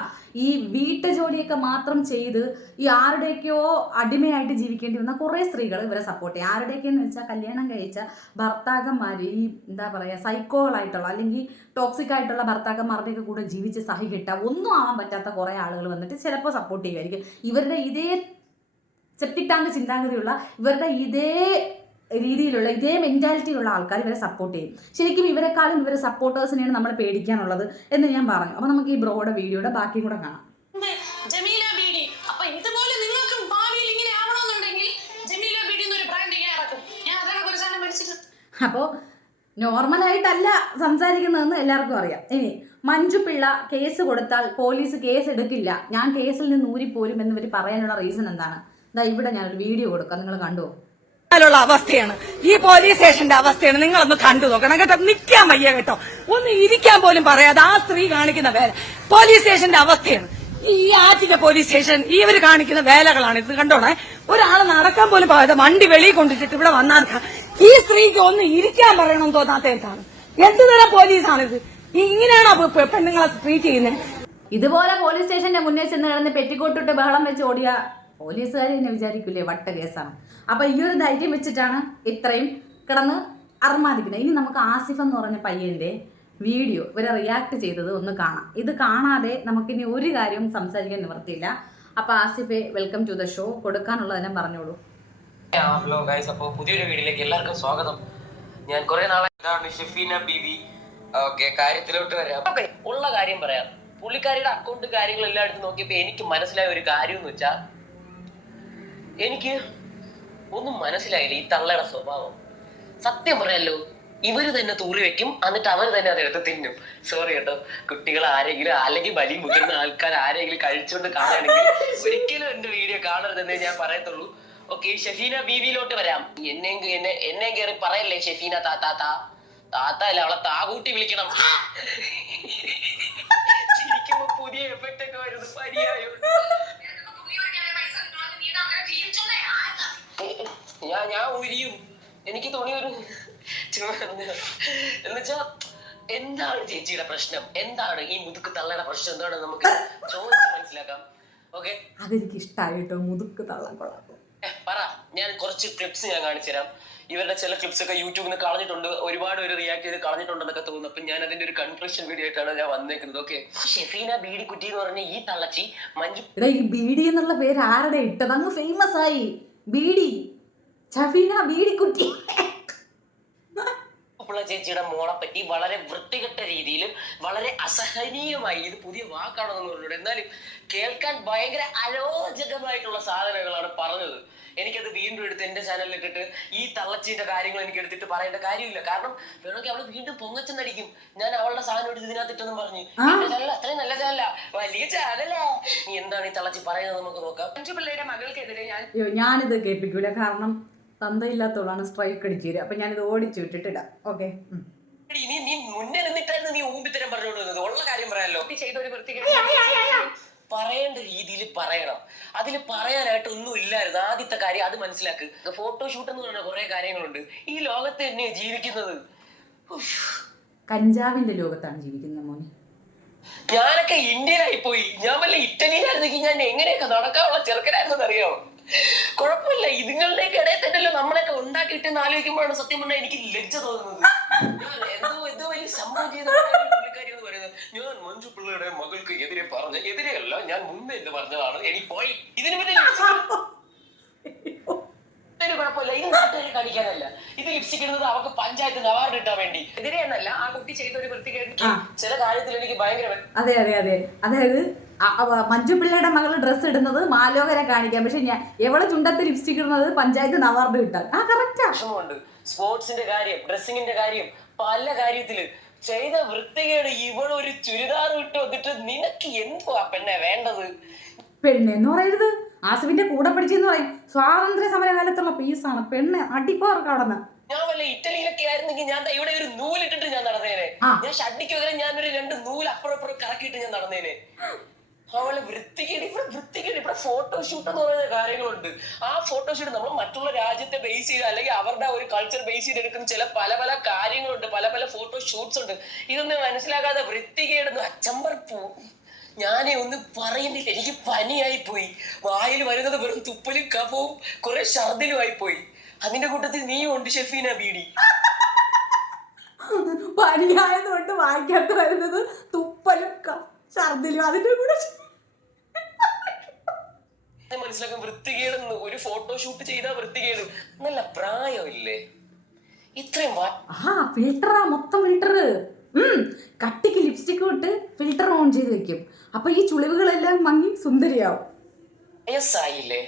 ഈ വീട്ടുജോലിയൊക്കെ മാത്രം ചെയ്ത് ഈ ആരുടെയൊക്കെയോ അടിമയായിട്ട് ജീവിക്കേണ്ടി വന്ന കുറേ സ്ത്രീകൾ ഇവരെ സപ്പോർട്ട് ചെയ്യും. ആരുടെയൊക്കെയെന്ന് വെച്ചാൽ കല്യാണം കഴിച്ച ഭർത്താക്കന്മാർ, ഈ എന്താ പറയുക, സൈക്കോകളായിട്ടുള്ള അല്ലെങ്കിൽ ടോക്സിക് ആയിട്ടുള്ള ഭർത്താക്കന്മാരുടെയൊക്കെ കൂടെ ജീവിച്ച് സഹിക്കിട്ട ഒന്നും ആവാൻ പറ്റാത്ത കുറേ ആളുകൾ വന്നിട്ട് ചിലപ്പോൾ സപ്പോർട്ട് ചെയ്യുമായിരിക്കും. ഇവരുടെ ഇതേ സെപ്റ്റിക് ടാങ്ക് ചിന്താഗതിയുള്ള, ഇവരുടെ ഇതേ രീതിയിലുള്ള, ഇതേ മെന്റാലിറ്റിയുള്ള ആൾക്കാർ ഇവരെ സപ്പോർട്ട് ചെയ്യും. ശരിക്കും ഇവരെക്കാളും ഇവരെ സപ്പോർട്ടേഴ്സിനെയാണ് നമ്മൾ പേടിക്കാനുള്ളത് എന്ന് ഞാൻ പറഞ്ഞു. അപ്പൊ നമുക്ക് ഈ ബ്രോയുടെ വീഡിയോയുടെ ബാക്കിയും കൂടെ കാണാം. അപ്പോൾ നോർമലായിട്ടല്ല സംസാരിക്കുന്നതെന്ന് എല്ലാവർക്കും അറിയാം. ഇനി മഞ്ജു പിള്ള കേസ് കൊടുത്താൽ പോലീസ് കേസ് എടുക്കില്ല, ഞാൻ കേസിൽ നിന്ന് ഊരിപ്പോരും എന്ന് ഇവർ പറയാനുള്ള റീസൺ എന്താണ്? ഇവിടെ ഞാനൊരു വീഡിയോ കൊടുക്കാം, നിങ്ങൾ കണ്ടോ? അവസ്ഥയാണ് ഈ പോലീസ് സ്റ്റേഷന്റെ അവസ്ഥയാണ്. നിങ്ങളൊന്ന് കണ്ടു നോക്കണം കേട്ടോ. നിൽക്കാൻ വയ്യ കേട്ടോ, ഒന്ന് ഇരിക്കാൻ പോലും പറയാതെ ആ സ്ത്രീ കാണിക്കുന്ന വേല പോലീസ് സ്റ്റേഷന്റെ അവസ്ഥയാണ്. ഈ ആറ്റിന്റെ പോലീസ് സ്റ്റേഷൻ ഇവർ കാണിക്കുന്ന വേലകളാണ് ഇത്. കണ്ടോണേ, ഒരാള് നടക്കാൻ പോലും പറയാതെ വണ്ടി വെളിയിൽ കൊണ്ടിട്ടിട്ട് ഇവിടെ വന്നാൽ ഈ സ്ത്രീക്ക് ഒന്ന് ഇരിക്കാൻ പറയണമെന്ന് തോന്നാത്ത എന്താണ്? എന്തുതരം പോലീസാണിത്? ഇങ്ങനെയാണോ പെണ്ണുങ്ങളെ ട്രീറ്റ് ചെയ്യുന്നത്? ഇതുപോലെ പോലീസ് സ്റ്റേഷന്റെ മുന്നേ ചെന്ന് കിടന്ന് പെറ്റിക്കോട്ടിട്ട് ബഹളം വെച്ച് ഓടിയ പോലീസുകാർ തന്നെ വിചാരിക്കില്ലേ വട്ട കേസാണ്. അപ്പൊ ഈ ഒരു ധൈര്യം വെച്ചിട്ടാണ് ഇത്രയും കിടന്ന് അർമാദിക്കുന്നത്. ഇനി നമുക്ക് ആസിഫ് എന്ന് പറഞ്ഞ പയ്യന്റെ വീഡിയോ ഇവരെ റിയാക്ട് ചെയ്തത് ഒന്ന് കാണാം. ഇത് കാണാതെ നമുക്കിനി ഒരു കാര്യവും സംസാരിക്കാൻ നിവർത്തിയില്ല. അപ്പൊ ആസിഫെ, വെൽക്കം ടു ദ ഷോ. കൊടുക്കാനുള്ളതെല്ലാം പറഞ്ഞോളൂ. ഹലോ ഗൈസ്, അപ്പോൾ പുതിയൊരു വീഡിയോയിലേക്ക് എല്ലാവർക്കും സ്വാഗതം. ഞാൻ കുറെ നാളായി ഷെഫീന ബീവി. ഓക്കെ, കാര്യത്തിലോട്ട് വരാം. ഓക്കെ, ഉള്ള കാര്യം പറയാം. പുള്ളിക്കാരിയുടെ അക്കൗണ്ട് കാര്യങ്ങളെല്ലാം എടുത്ത് നോക്കിയപ്പോൾ എനിക്ക് മനസ്സിലായ ഒരു കാര്യം എന്ന് വെച്ചാൽ, എനിക്ക് ഒന്നും മനസ്സിലായില്ല ഈ തള്ളയുടെ സ്വഭാവം. സത്യം പറയാലോ, ഇവര് തന്നെ തൂറി വെക്കും, എന്നിട്ട് അവർ തന്നെ അതെടുത്ത് തിന്നും. സോറി കേട്ടോ, കുട്ടികൾ ആരെങ്കിലും അല്ലെങ്കിൽ വലിയ മുതിർന്ന ആൾക്കാർ ആരെങ്കിലും കഴിച്ചുകൊണ്ട് കാണുകയാണെങ്കിൽ ഒരിക്കലും എന്റെ വീഡിയോ കാണരുതെന്നേ ഞാൻ പറയത്തുള്ളൂ. ഓക്കെ, ഷെഫീന ബീവിയിലോട്ട് വരാം. എന്നെ കയറി പറയല്ലേ ഷെഫീന താത്ത അല്ല, അവളെ താകൂട്ടി വിളിക്കണം. ചിരിക്കുമ്പോ പുതിയ എഫക്റ്റ് ഒക്കെ വരുന്നു. പരിയായോ ഞാൻ ഉരിയും, എനിക്ക് തുണി ഒരു എന്നുവെച്ചാ എന്താണ് ചേച്ചിയുടെ പ്രശ്നം, എന്താണ് ഈ മുതുക്ക് തള്ളയുടെ പ്രശ്നം, എന്താണ് നമുക്ക് ചോദിച്ച് മനസ്സിലാക്കാം. ഓക്കെ, അതെനിക്ക് ഇഷ്ടമായി കേട്ടോ, മുതുക്ക് തള്ളാൻ കൊള്ളാം. പറ, ഞാൻ കുറച്ച് ക്ലിപ്സ് ഞാൻ കാണിച്ചു തരാം. ഇവരുടെ ചില ക്ലിപ്സ് ഒക്കെ യൂട്യൂബിൽ നിന്ന് കളഞ്ഞിട്ടുണ്ട്, ഒരുപാട് പേര് റിയാക്ട് ചെയ്ത് കളഞ്ഞിട്ടുണ്ടെന്നൊക്കെ തോന്നുന്നു. അപ്പൊ ഞാൻ അതിന്റെ ഒരു കൺക്ലൂഷൻ വീഡിയോ ആയിട്ടാണ് ഞാൻ വന്നേക്കുന്നത്. ഓക്കെ, ഷെഫീന ബീഡി കുറ്റി എന്ന് പറഞ്ഞ ഈ തള്ളച്ചി മഞ്ജു എടാ, ഈ ബീഡി എന്നുള്ള പേര് ആരുടെ ഇട്ടത്? അങ്ങ് ഫേമസ് ആയി ബീഡി, ഷഫീന ബീഡിക്കുട്ടി. ചേച്ചിയുടെ മോളെ പറ്റി വളരെ വൃത്തികെട്ട രീതിയിൽ, വളരെ അസഹനീയമായി, ഇത് പുതിയ വാക്കാണെന്ന് പറഞ്ഞത്, എന്നാലും കേൾക്കാൻ ഭയങ്കര അരോചകമായിട്ടുള്ള സാധനങ്ങളാണ് പറഞ്ഞത്. എനിക്കത് വീണ്ടും എടുത്ത് എന്റെ ചാനലിൽ ഇട്ടിട്ട് ഈ തള്ളച്ചിന്റെ കാര്യങ്ങൾ എനിക്ക് എടുത്തിട്ട് പറയേണ്ട കാര്യമില്ല. കാരണം വേണമെങ്കിൽ അവള് വീണ്ടും പൊങ്ങച്ചെന്നടിക്കും. ഞാൻ അവളുടെ സാധനം എടുത്ത് ഇതിനകത്തിട്ടെന്നും പറഞ്ഞു. അത്രയും നല്ല ചാനല, വലിയ ചാനലാ. നീ എന്താണ് ഈ തള്ളച്ചി പറയുന്നത് നമുക്ക് നോക്കാം. മഞ്ജു പിള്ളയുടെ മകൾക്കെതിരെ ഞാനിത് കേൾപ്പിക്കൂല, കാരണം തന്തയില്ലാത്തോളാണ് സ്ട്രൈക്ക് അടിച്ചു തരിക. അപ്പൊ ഞാനിത് ഓടിച്ചു വിട്ടിട്ടിടാം. ഓക്കെ, നീ മുന്നേ നിന്നിട്ടായിരുന്നു നീ ഊമ്പിത്തരം പറഞ്ഞുകൊണ്ടിരുന്നത്. ഉള്ള കാര്യം പറയാലോ, ചെയ്തൊരു പറയേണ്ട രീതിയിൽ പറയണം. അതിൽ പറയാനായിട്ട് ഒന്നും ഇല്ലായിരുന്നു. ആദ്യത്തെ കാര്യം അത് മനസ്സിലാക്ക്. ഫോട്ടോഷൂട്ട് എന്ന് പറഞ്ഞ കുറെ കാര്യങ്ങളുണ്ട്. ഈ ലോകത്ത് തന്നെ ജീവിക്കുന്നത് കഞ്ചാവിന്റെ ലോകത്താണ് ജീവിക്കുന്നത് മോനെ. ഞാനൊക്കെ ഇന്ത്യയിലായി പോയി. ഞാൻ വല്ല ഇറ്റലിയിലായിരുന്നെങ്കിൽ ഞാൻ എങ്ങനെയൊക്കെ നടക്കാനുള്ള ചെറുക്കനായിരുന്നെന്ന് അറിയാമോ? കുഴപ്പമില്ല, ഇതുങ്ങളുടെയൊക്കെ ഇടയിൽ തന്നെയല്ലോ നമ്മളൊക്കെ ഉണ്ടാക്കിയിട്ടെന്ന് ആലോചിക്കുമ്പോഴാണ് സത്യം പറഞ്ഞാൽ എനിക്ക് ലജ്ജ തോന്നുന്നത്. എന്തോ വലിയ സംഭവം ചെയ്ത പുള്ളിക്കാരി എന്ന് പറയുന്നത്. ഞാൻ മഞ്ജു പിള്ളയുടെ മകൾക്ക് എതിരെ പറഞ്ഞ എതിരെയല്ല, ഞാൻ മുമ്പേ എന്ന് പറഞ്ഞതാണ്. എനിക്ക് പോയി ഇതിനു പിന്നെ കുഴപ്പമില്ല, ഇത് നാട്ടുകാരെ കാണിക്കാനല്ല. ഇത് ലിപ്സ്റ്റിക് ഇടുന്നത് അവർക്ക് പഞ്ചായത്തിന് അവാർഡ് കിട്ടാൻ വേണ്ടി. എതിരെയെന്നല്ല, ആ കുട്ടി ചെയ്ത ഒരു വൃത്തികേട് ചില കാര്യത്തിൽ എനിക്ക് ഭയങ്കര. അതെ, അതായത് മഞ്ജു പിള്ളയുടെ മകള് ഡ്രസ്സ് ഇടുന്നത് മാലോകരെ കാണിക്കാം, പക്ഷെ ഞാൻ എവളെ ചുണ്ടത്ത് ലിപ്സ്റ്റിക് ഇടുന്നത് പഞ്ചായത്തിന് അവാർഡ് കിട്ടാൻ. വിഷമമുണ്ട്. സ്പോർട്സിന്റെ കാര്യം, ഡ്രസ്സിങ്ങിന്റെ കാര്യം, പല കാര്യത്തില് ചെയ്ത വൃത്തികേട്. ഇവളൊരു ചുരിദാർ ഇട്ട് വന്നിട്ട് നിനക്ക് എന്തുവാ പെണ്ണെ വേണ്ടത്? പെണ്ണെന്ന് പറയരുത്, ആസിഫിന്റെ കൂടെ പഠിച്ചെന്ന് പറയും. സ്വാതന്ത്ര്യ സമരകാലത്തുള്ള പീസാണ് പെണ്ണ്. അടിപ്പോർക്ക് അവിടെ. ഞാൻ വല്ല ഇറ്റലിയിലൊക്കെ ആയിരുന്നെങ്കിൽ ഞാൻ ഇവിടെ ഒരു നൂലിട്ടിട്ട് ഞാൻ നടന്നേനെ. ഞാൻ ഷഡിക്ക് വരെ ഞാനൊരു 2 നൂല് അപ്പുറം കറക്കിയിട്ട് ഞാൻ നടന്നേനെ. അവള് വൃത്തികേട്. ഇവിടെ ഫോട്ടോഷൂട്ട് എന്ന് പറയുന്ന കാര്യങ്ങളുണ്ട്. ആ ഫോട്ടോഷൂട്ട് നമ്മൾ മറ്റുള്ള രാജ്യത്തെ ബേസ് ചെയ്ത് അല്ലെങ്കിൽ അവരുടെ ഒരു കൾച്ചർ ബേസ് ചെയ്ത് എടുക്കുന്ന ചില പല കാര്യങ്ങളുണ്ട്, പല ഫോട്ടോഷൂട്ട്സ് ഉണ്ട്. ഇതൊന്നും മനസ്സിലാക്കാതെ വൃത്തികേടുന്നു അച്ചമ്പർപ്പൂ. ഞാനേ ഒന്നും പറയുന്നില്ല, എനിക്ക് പനിയായി പോയി. വായിൽ വരുന്നത് വെറും തുപ്പലും കഫവും കുറെ ഛർദിലും ആയിപ്പോയി. അതിന്റെ കൂട്ടത്തിൽ നീ ഉണ്ട് ഷെഫീന ബീഡി. പനിയായതുകൊണ്ട് വായിക്കാത്ത വരുന്നത് തുപ്പലും ഛർദിലും. അതിന്റെ കൂടെ മനസ്സിലാക്കാൻ വൃത്തികേടെന്ന്. ഒരു ഫോട്ടോഷൂട്ട് ചെയ്താ വൃത്തികേട്. നല്ല പ്രായമില്ലേ ഇത്രയും? ഫിൽറ്ററാ, മൊത്തം ഫിൽറ്റർ. കട്ടിക്ക് ലിപ്സ്റ്റിക് ഇട്ട് ഫിൽറ്റർ ഓൺ ചെയ്ത് വെക്കും. അപ്പൊ ഈ ചുളിവുകളെല്ലാം മങ്ങി സുന്ദരിയാവും. വയസ്സായില്ലേ,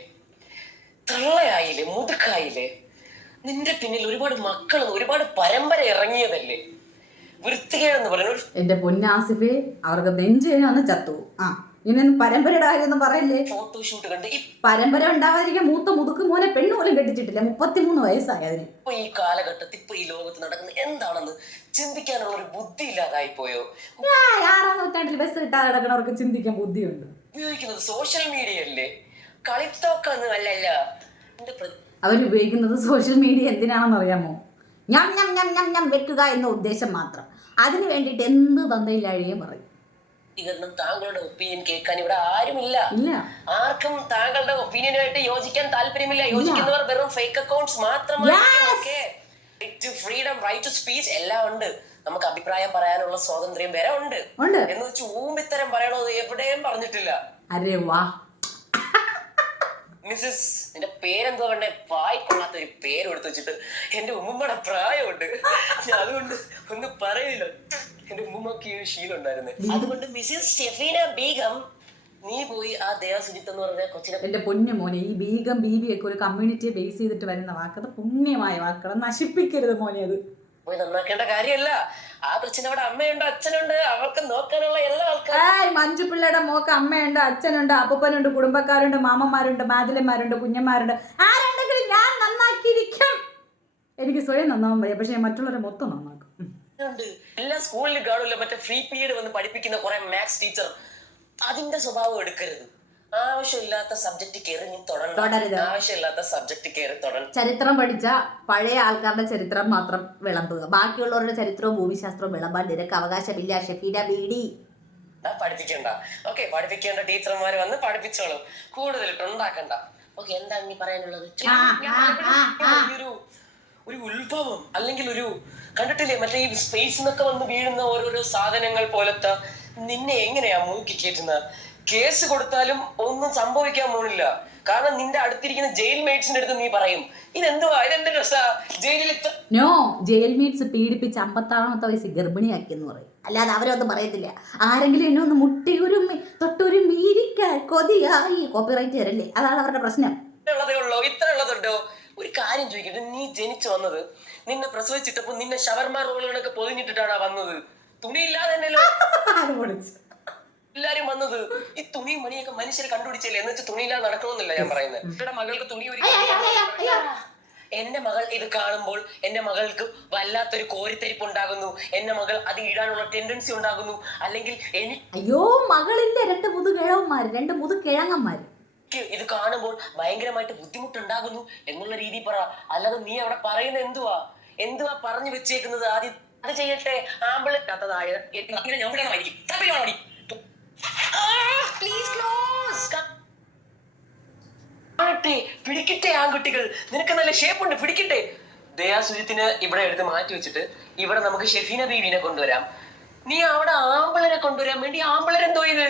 തള്ളയായില്ലേ, മുതുക്കായില്ലേ, നിന്റെ പിന്നിൽ ഒരുപാട് മക്കളും ഒരുപാട് പരമ്പര ഇറങ്ങിയതല്ലേ. വൃത്തികേടെന്ന് പറയുന്നത് എന്റെ പൊന്നാസിഫേ, അവർക്ക് നെഞ്ചേനെ ചത്തു. ഇനിയൊന്നും പരമ്പരയുടെ കാര്യമൊന്നും പറയല്ലേ. ഫോട്ടോഷൂട്ട് കണ്ട് ഈ പരമ്പര ഉണ്ടാവാതിരിക്കാൻ മൂത്ത മുതുക്ക് മോനെ പെണ്ണ് പോലും കെട്ടിച്ചിട്ടില്ല. 33 വയസ്സായി അതിന്. ഇപ്പൊ ഈ കാലഘട്ടത്തിൽ ഇപ്പൊ ഈ ലോകത്ത് നടക്കുന്നത് എന്താണെന്ന് ചിന്തിക്കാനുള്ള ഒരു ബുദ്ധി ഇല്ലാതായി പോയോ? 6-ാം നൂറ്റാണ്ടിൽ ബസ് കിട്ടാതെ കിടക്കണവർക്ക് ചിന്തിക്കാൻ ബുദ്ധിയുണ്ട്. ഉപയോഗിക്കുന്നത് സോഷ്യൽ മീഡിയ അല്ലേ, കളിത്തോക്കൊന്നും അല്ലല്ല. അവരുപയോഗിക്കുന്നത് സോഷ്യൽ മീഡിയ എന്തിനാണെന്ന് അറിയാമോ? ഞാൻ വെക്കുക എന്ന ഉദ്ദേശം മാത്രം. അതിന് വേണ്ടിയിട്ട് എന്ത് തന്തയില്ലാഴിയും പറയും. താങ്കളുടെ ഒപ്പീനിയൻ കേൾക്കാൻ ഇവിടെ ആരുമില്ല. ആർക്കും താങ്കളുടെ ഒപ്പീനിയനായിട്ട് യോജിക്കാൻ താല്പര്യമില്ല. യോജിക്കുന്നവർ വെറും ഫേക്ക് അക്കൗണ്ട്സ് മാത്രമാണ്. ഫ്രീഡം, റൈറ്റ് ടു സ്പീച്ച് എല്ലാം ഉണ്ട്. നമുക്ക് അഭിപ്രായം പറയാനുള്ള സ്വാതന്ത്ര്യം വരെ ഉണ്ട്. എന്ന് വെച്ച് ഊമ്പിത്തരം പറയണത് എവിടെയും പറഞ്ഞിട്ടില്ല. അരേ വാ മിസ്സസ്, നിന്റെ പേരെന്തോ വേണ്ടേ? വായിക്കൊള്ളാത്ത ഒരു പേര് എടുത്ത് വെച്ചിട്ട് എന്റെ ഉമ്മയുടെ പ്രായമുണ്ട്, ഞാൻ അതുകൊണ്ട് ഒന്നും പറയില്ല. എന്റെ ഉമ്മക്ക് ഈ ശീലം ഉണ്ടായിരുന്നേ. അതുകൊണ്ട് മിസ്സസ് ഷെഫീന ബീഗം, നീ പോയി ആ ദേവസുജിത്ത് എന്ന് പറഞ്ഞ കൊച്ചിനെ എന്റെ പൊന്നു മോനെ, ഈ ബീഗം ബീവിയൊക്കെ ഒരു കമ്മ്യൂണിറ്റിയെ ബേസ് ചെയ്തിട്ട് വരുന്ന വാക്കത് പുണ്യമായ വാക്കുകൾ, നശിപ്പിക്കരുത് മോനെ. അത് പോയി നന്നാക്കേണ്ട കാര്യമല്ല. ആ കൊച്ചിന് അവിടെ അമ്മയുണ്ട്, അച്ഛനുണ്ട്, അവർക്ക് നോക്കാനുള്ള എല്ലാ ആൾക്കാരും. മഞ്ജു പിള്ളയുടെ മോക്ക് അമ്മയുണ്ട്, അച്ഛനുണ്ട്, അപ്പൂപ്പനുണ്ട്, കുടുംബക്കാരുണ്ട്, മാമന്മാരുണ്ട്, മാതിലന്മാരുണ്ട്, കുഞ്ഞന്മാരുണ്ട്. ആരുണ്ടെങ്കിലും ഞാൻ നന്നാക്കിയിരിക്കും. എനിക്ക് സ്വയം നന്നാവാൻ വയ്യ, പക്ഷെ മറ്റുള്ളവരെ മൊത്തം നന്നാക്കും. എല്ലാ സ്കൂളിലും കാണുമല്ലോ മറ്റേ ഫ്രീ പീരീഡ് വന്ന് പഠിപ്പിക്കുന്ന കുറെ മാത്സ് ടീച്ചർ. അതിന്റെ സ്വഭാവം എടുക്കരുത്. ആവശ്യമില്ലാത്ത സബ്ജക്ട് കയറി നീ തുടരരുത്. ആവശ്യമില്ലാത്ത സബ്ജക്ട് കയറി തുടരണം. ചരിത്രം പഠിച്ച പഴയ ആൾക്കാരുടെ ചരിത്രം മാത്രം വിളമ്പുക, ബാക്കിയുള്ളവരുടെ ചരിത്രവും ഭൂമിശാസ്ത്രവും വിളമ്പാൻ നിനക്ക് അവകാശമില്ല. ഷെഫീന ബീഡി പഠിപ്പിക്കണ്ട. ഓക്കെ, പഠിപ്പിക്കേണ്ട ടീച്ചർമാര് വന്ന് പഠിപ്പിച്ചോളും. കൂടുതലിട്ടുണ്ടാക്കണ്ട. ഓക്കെ, എന്താണ് നീ പറയാനുള്ളത്? ഒരു ഉത്ഭവം അല്ലെങ്കിൽ ഒരു കണ്ടിട്ടില്ലേ മറ്റേ ഈ സ്പേസ് എന്നൊക്കെ വന്ന് വീഴുന്ന ഓരോരോ സാധനങ്ങൾ പോലത്തെ നിന്നെ എങ്ങനെയാ മൂക്കി കയറ്റുന്ന? കേസ് കൊടുത്താലും ഒന്നും സംഭവിക്കാൻ പോണില്ല. കാരണം നിന്റെ അടുത്തിരിക്കുന്ന ജയിൽ മേറ്റ്സിന്റെ അടുത്ത് നീ പറയും ഇതെന്തുവാ, ഇതെന്ത് രസാ ജയിലിൽ നോ, ജയിൽ മേറ്റ്സ് പീഡിപ്പിച്ച് 56-ാമത്തെ വയസ്സിൽ ഗർഭിണിയാക്കിയെന്ന് പറയും. അല്ലാതെ അവരൊന്നും പറയത്തില്ല. ആരെങ്കിലും എന്നെ ഒന്ന് മുട്ടിയുരുമ്മി തൊട്ടുരുമ്മി ഇരിക്കാൻ കൊതിയായി കോപ്പിറൈറ്റ് തരല്ലേ, അതാണ് അവരുടെ പ്രശ്നം. ഉള്ളതേ ഉള്ളോ? ഇത്ര ഉള്ളതുണ്ടോ? ഒരു കാര്യം ചോദിക്കട്ടെ, നീ ജനിച്ചു വന്നത്, നിന്നെ പ്രസവിച്ചിട്ടപ്പോ നിന്നെ ഷവർമ റോളുകളൊക്കെ പൊതിഞ്ഞിട്ടിട്ടാണ് വന്നത്. തുണിയില്ലാതെ തന്നെയല്ലോ എല്ലാരും വന്നത്. ഈ തുണിയും മണിയൊക്കെ മനുഷ്യരെ കണ്ടുപിടിച്ചല്ലേ, എന്ന് വെച്ചാൽ തുണിയില്ലാതെ നടക്കണമെന്നില്ല ഞാൻ പറയുന്നത്. എന്റെ മകൾക്ക് തുണി ഒരു എന്റെ മകൾ ഇത് കാണുമ്പോൾ എന്റെ മകൾക്ക് വല്ലാത്തൊരു കോരിത്തരിപ്പ് ഉണ്ടാകുന്നു. എന്റെ മകൾ അത് ഇടാനുള്ള ടെൻഡൻസി ഉണ്ടാകുന്നു. അല്ലെങ്കിൽ അയ്യോ മകളില്ല, 2 മുതുകിഴവന്മാര്, 2 മുതുകിഴങ്ങന്മാര്. ഇത് കാണുമ്പോൾ ഭയങ്കരമായിട്ട് ബുദ്ധിമുട്ടുണ്ടാകുന്നു എന്നുള്ള രീതി പറ. അല്ലാതെ നീ അവിടെ പറയുന്നത് എന്തുവാ പറഞ്ഞു വെച്ചേക്കുന്നത്? ആദ്യം അത് ചെയ്യട്ടെ. ആമ്പിളാത്തതായ പിടിക്കട്ടെ ആൺകുട്ടികൾ, നിനക്ക് നല്ല ഷേപ്പുണ്ട്, പിടിക്കട്ടെ. ദയാസുജിത്തിനെ ഇവിടെ എടുത്ത് മാറ്റി വെച്ചിട്ട് ഇവിടെ നമുക്ക് ഷെഫീന ബീവിനെ കൊണ്ടുവരാം. നീ അവിടെ ആമ്പിളരെ കൊണ്ടുവരാൻ വേണ്ടി ആമ്പിളരെന്തോ ഇത്?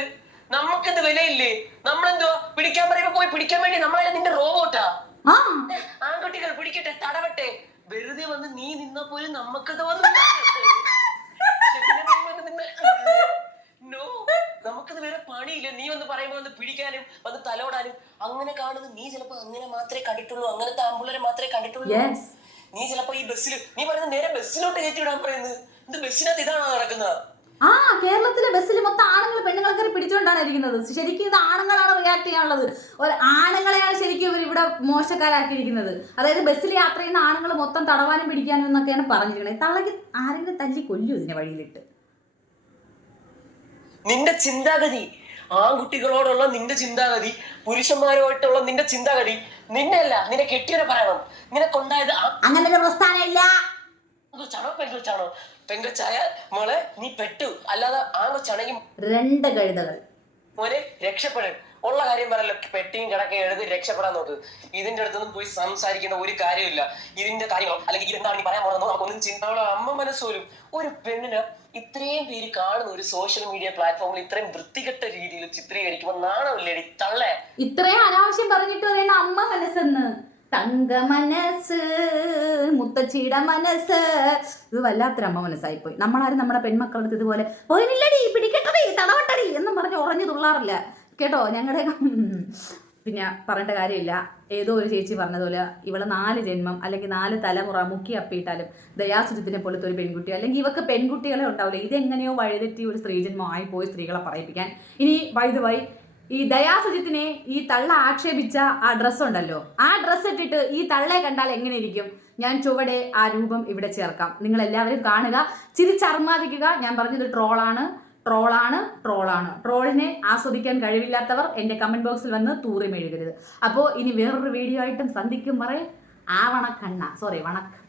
നമുക്കെന്ത് വിലയില്ലേ? നമ്മളെന്തുവാ പിടിക്കാൻ പറയുമ്പോ പോയി പിടിക്കാൻ വേണ്ടി നമ്മളെ നിന്റെ റോബോട്ടാ? ആൺകുട്ടികൾ പിടിക്കട്ടെ, തടവട്ടെ. വെറുതെ വന്ന് നീ നിന്ന പോലും നമുക്കത് നമുക്കത് വേറെ പണിയില്ല. നീ വന്ന് പറയുമ്പോ വന്ന് പിടിക്കാനും വന്ന് തലോടാനും അങ്ങനെ കാണുന്നത്. നീ ചിലപ്പോ അങ്ങനെ മാത്രമേ കണ്ടിട്ടുള്ളൂ, അങ്ങനത്തെ ആമ്പിളരെ മാത്രമേ കണ്ടിട്ടുള്ളൂ. നീ ചിലപ്പോ ഈ ബസ്സിൽ നീ പറയുന്നത് നേരെ ബസ്സിലോട്ട് കയറ്റിവിടാൻ പറയുന്നത്. ഇത് ബസ്സിനകത്ത് ഇതാണോ നടക്കുന്നത്? കേരളത്തിലെ ബസ്സിൽ മൊത്തം ആണുങ്ങൾ പെണ്ണുങ്ങളൊക്കെ പിടിച്ചുകൊണ്ടാണ് ഇരിക്കുന്നത്. ശരിക്കും ഇത് ആണുങ്ങളാണ് റിയാക്ട് ചെയ്യാനുള്ളത്. ആണുങ്ങളെയാണ് ശരിക്കും ഇവർ ഇവിടെ മോശക്കാരാക്കിയിരിക്കുന്നത്. അതായത് ബസ്സിൽ യാത്ര ചെയ്യുന്ന ആണുങ്ങൾ മൊത്തം തടവാനും പിടിക്കാനും എന്നൊക്കെയാണ് പറഞ്ഞിരിക്കുന്നത്. തള്ളക്ക് ആരെങ്കിലും തല്ലി കൊല്ലു ഇതിനെ വഴിയിലിട്ട്. നിന്റെ ചിന്താഗതി, ആൺകുട്ടികളോടുള്ള നിന്റെ ചിന്താഗതി, പുരുഷന്മാരുമായിട്ടുള്ള നിന്റെ ചിന്താഗതി നിന്നെ അല്ല, നിന്നെ കെട്ടിയവരെ പറയണം. നിനക്കുണ്ടായത് അങ്ങനെ ഒരു പ്രസ്ഥാനം ഇല്ല. പെങ്കൊച്ചാണോ? പെങ്കൊച്ചായ മോളെ നീ പെട്ടു. അല്ലാതെ ആൺകൊച്ചാണെങ്കിൽ 2 കഴുതകൾ മോനെ രക്ഷപ്പെടും. ഉള്ള കാര്യം പറയല്ലോ, പെട്ടിയും കിടക്കയും എഴുതി രക്ഷപ്പെടാൻ നോക്ക്. ഇതിന്റെ അടുത്തൊന്നും പോയി സംസാരിക്കേണ്ട ഒരു കാര്യമില്ല. ഇതിന്റെ കാര്യങ്ങളോ അല്ലെങ്കിൽ ഇതെന്താണ് നീ പറയാൻ പോകുന്നതോ നമുക്കൊന്നും ചിന്തകളോ അമ്മ മനസ്സോലും. ഒരു പെണ്ണിന് ഇത്രയും പേര് കാണുന്ന ഒരു സോഷ്യൽ മീഡിയ പ്ലാറ്റ്ഫോമിൽ ഇത്രയും വൃത്തികെട്ട രീതിയിൽ ചിത്രീകരിക്കുമ്പോൾ നാണമില്ലേടി തള്ളേ? ഇത്രയും അനാവശ്യം പറഞ്ഞിട്ട് പറയണ അമ്മ മനസ്സെന്ന്. തങ്ക മനസ്സ്, മുത്തച്ചിയുടെ മനസ്സ്. ഇത് വല്ലാത്തൊരു അമ്മ മനസ്സായിപ്പോയി. നമ്മളാരും നമ്മുടെ പെൺമക്കളടുത്ത് ഇതുപോലെ പോയില്ലടി പിടിക്കട്ടടി തടവട്ടടി എന്നും പറഞ്ഞ് ഉറഞ്ഞു തുള്ളാറില്ല കേട്ടോ. ഞങ്ങളുടെ പിന്നെ പറയേണ്ട കാര്യമില്ല. ഏതോ ഒരു ചേച്ചി പറഞ്ഞതുപോലെ ഇവളെ 4 ജന്മം അല്ലെങ്കിൽ 4 തലമുറ മുക്കി അപ്പിയിട്ടാലും ദയാസുജിത്തിനെ പോലത്തെ ഒരു പെൺകുട്ടി അല്ലെങ്കിൽ ഇവക്ക് പെൺകുട്ടികളെ ഉണ്ടാവില്ല. ഇതെങ്ങനെയോ വഴിതെറ്റി ഒരു സ്ത്രീജന്മം ആയിപ്പോയി സ്ത്രീകളെ പറയിപ്പിക്കാൻ. ഇനി വൈദ്യുവായി ഈ ദയാസുജിത്തിനെ ഈ തള്ള ആക്ഷേപിച്ച ആ ഡ്രസ്സുണ്ടല്ലോ, ആ ഡ്രസ്സ് ഇട്ടിട്ട് ഈ തള്ളയെ കണ്ടാൽ എങ്ങനെ ഇരിക്കും? ഞാൻ ചുവടെ ആ രൂപം ഇവിടെ ചേർക്കാം. നിങ്ങൾ എല്ലാവരും കാണുക, ചിരിച്ചർമാദിക്കുക. ഞാൻ പറഞ്ഞത് ട്രോളാണ്. ട്രോളിനെ ആസ്വദിക്കാൻ കഴിവില്ലാത്തവർ എൻ്റെ കമന്റ് ബോക്സിൽ വന്ന് തൂറി മെഴുകരുത്. അപ്പോൾ ഇനി വേറൊരു വീഡിയോ ആയിട്ടും സന്ധിക്കും വരെ വണക്കം.